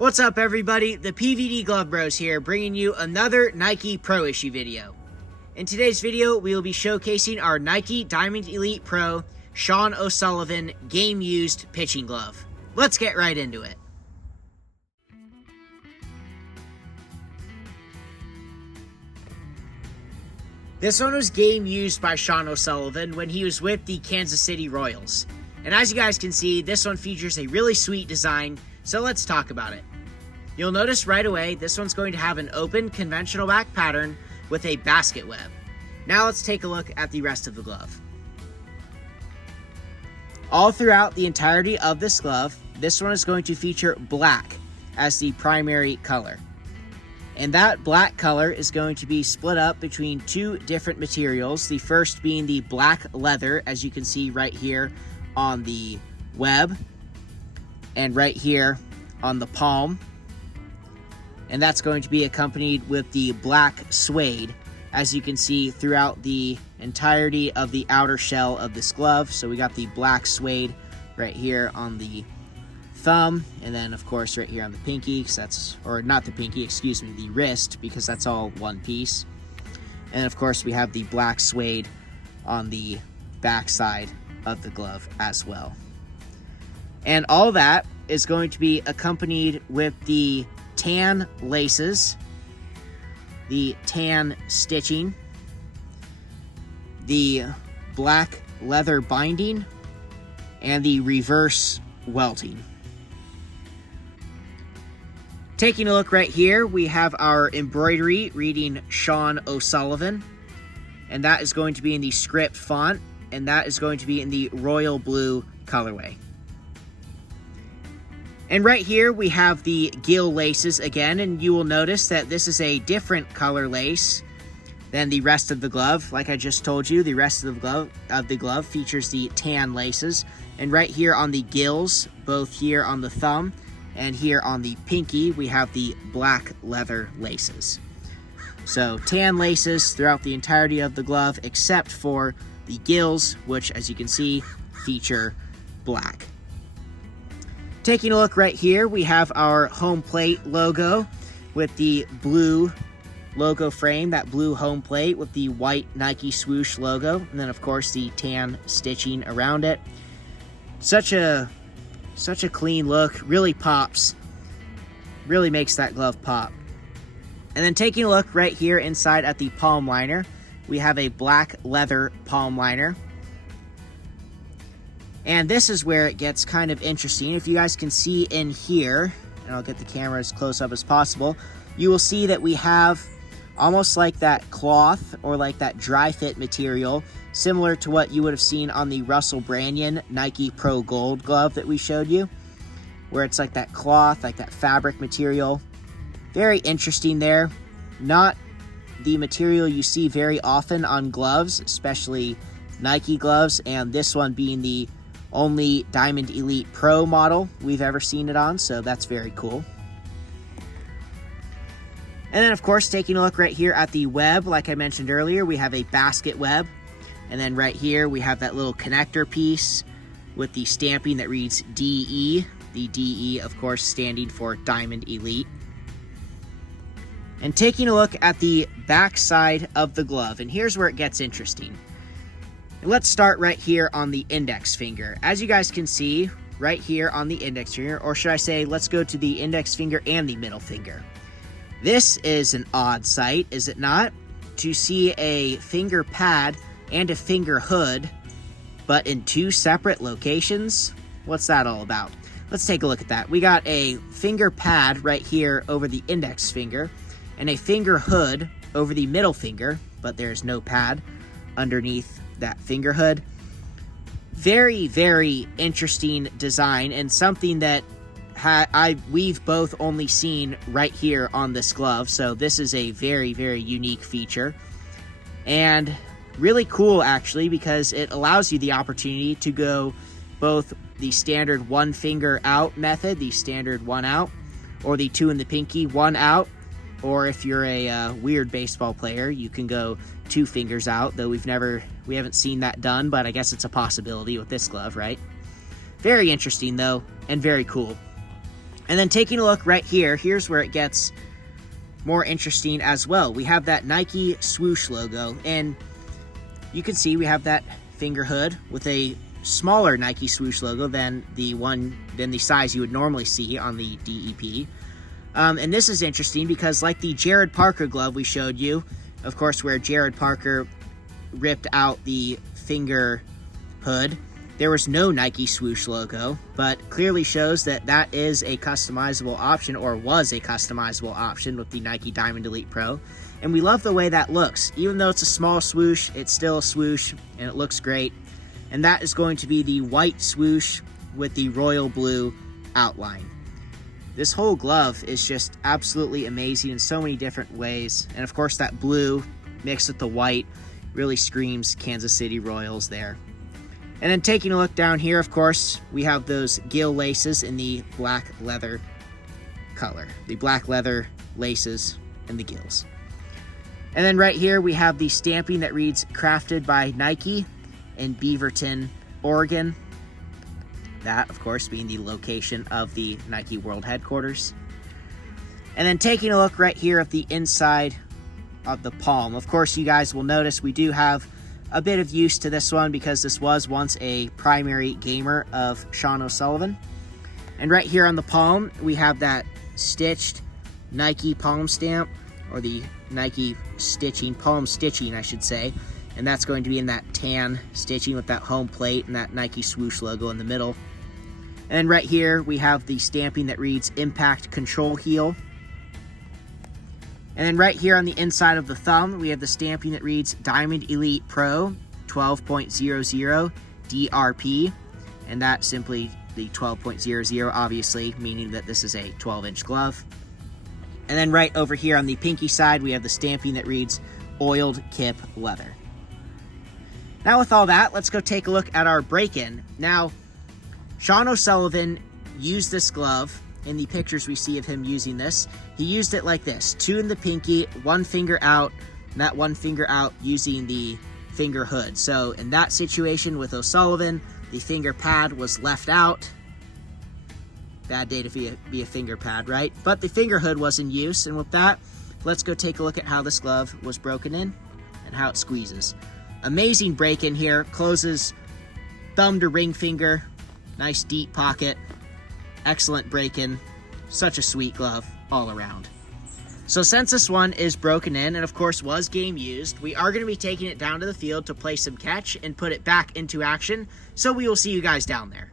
What's up, everybody? The PVD Glove Bros here, bringing you another Nike Pro Issue video. In today's video, we will be showcasing our Nike Diamond Elite Pro Sean O'Sullivan game-used pitching glove. Let's get right into it. This one was game used by Sean O'Sullivan when he was with the Kansas City Royals. And as you guys can see, this one features a really sweet design, so let's talk about it. You'll notice right away, this one's going to have an open conventional back pattern with a basket web. Now let's take a look at the rest of the glove. All throughout the entirety of this glove, this one is going to feature black as the primary color. And that black color is going to be split up between two different materials. The first being the black leather, as you can see right here on the web, and right here on the palm. And that's going to be accompanied with the black suede, as you can see throughout the entirety of the outer shell of this glove. So we got the black suede right here on the thumb, and then of course right here on the pinky, because that's, or not the pinky, excuse me, the wrist, because that's all one piece. And of course we have the black suede on the back side of the glove as well. And all that is going to be accompanied with the tan laces, the tan stitching, the black leather binding, and the reverse welting. Taking a look right here, we have our embroidery reading Sean O'Sullivan, and that is going to be in the script font, and that is going to be in the royal blue colorway. And right here we have the gill laces again, and you will notice that this is a different color lace than the rest of the glove. Like I just told you, the rest of the glove features the tan laces. And right here on the gills, both here on the thumb and here on the pinky, we have the black leather laces. So tan laces throughout the entirety of the glove, except for the gills, which as you can see, feature black. Taking a look right here, we have our home plate logo with the blue logo frame, that blue home plate with the white Nike swoosh logo, and then of course the tan stitching around it. Such a clean look, really pops, really makes that glove pop. And then taking a look right here inside at the palm liner, we have a black leather palm liner. And this is where it gets kind of interesting. If you guys can see in here, and I'll get the camera as close up as possible, you will see that we have almost like that cloth or like that dry fit material, similar to what you would have seen on the Russell Branion Nike Pro Gold glove that we showed you, where it's like that cloth, like that fabric material. Very interesting there. Not the material you see very often on gloves, especially Nike gloves, and this one being the only Diamond Elite Pro model we've ever seen it on, so that's very cool. And then of course, taking a look right here at the web, like I mentioned earlier, we have a basket web. And then right here, we have that little connector piece with the stamping that reads DE. The DE, of course, standing for Diamond Elite. And taking a look at the back side of the glove, and here's where it gets interesting. Let's start right here on the index finger. As you guys can see, right here on the index finger, or should I say, let's go to the index finger and the middle finger. This is an odd sight, is it not? To see a finger pad and a finger hood, but in two separate locations? What's that all about? Let's take a look at that. We got a finger pad right here over the index finger, and a finger hood over the middle finger, but there's no pad underneath that finger hood. Very, very interesting design, and something that we've both only seen right here on this glove. So this is a very, very unique feature, and really cool actually, because it allows you the opportunity to go both the standard one finger out method, the standard one out, or the two in the pinky, one out, or if you're a weird baseball player, you can go two fingers out, though we haven't seen that done, but I guess it's a possibility with this glove, right? Very interesting though, and very cool. And then taking a look right here, here's where it gets more interesting as well. We have that Nike swoosh logo, and you can see we have that finger hood with a smaller Nike swoosh logo than the size you would normally see on the DEP. And this is interesting because, like the Jared Parker glove we showed you, of course, where Jared Parker ripped out the finger hood, there was no Nike swoosh logo, but clearly shows that that is a customizable option, or was a customizable option with the Nike Diamond Elite Pro. And we love the way that looks. Even though it's a small swoosh, it's still a swoosh, and it looks great. And that is going to be the white swoosh with the royal blue outline. This whole glove is just absolutely amazing in so many different ways. And of course, that blue mixed with the white really screams Kansas City Royals there. And then taking a look down here, of course, we have those gill laces in the black leather color. The black leather laces and the gills. And then right here, we have the stamping that reads crafted by Nike in Beaverton, Oregon. That, of course, being the location of the Nike World Headquarters. And then taking a look right here at the inside of the palm. Of course, you guys will notice we do have a bit of use to this one because this was once a primary gamer of Sean O'Sullivan. And right here on the palm, we have that stitched Nike palm stamp, or the Nike stitching, palm stitching, I should say. And that's going to be in that tan stitching with that home plate and that Nike swoosh logo in the middle. And right here, we have the stamping that reads Impact Control Heel. And then right here on the inside of the thumb, we have the stamping that reads Diamond Elite Pro 12.00 DRP. And that's simply the 12.00, obviously, meaning that this is a 12-inch glove. And then right over here on the pinky side, we have the stamping that reads Oiled Kip Leather. Now with all that, let's go take a look at our break-in. Now, Sean O'Sullivan used this glove in the pictures we see of him using this. He used it like this, 2 in the pinky, 1 finger out, and that 1 finger out using the finger hood. So in that situation with O'Sullivan, the finger pad was left out. Bad day to be a finger pad, right? But the finger hood was in use, and with that, let's go take a look at how this glove was broken in and how it squeezes. Amazing break-in here, closes thumb to ring finger, nice deep pocket, excellent break-in, such a sweet glove all around. So since this one is broken in and of course was game used, we are going to be taking it down to the field to play some catch and put it back into action, so we will see you guys down there.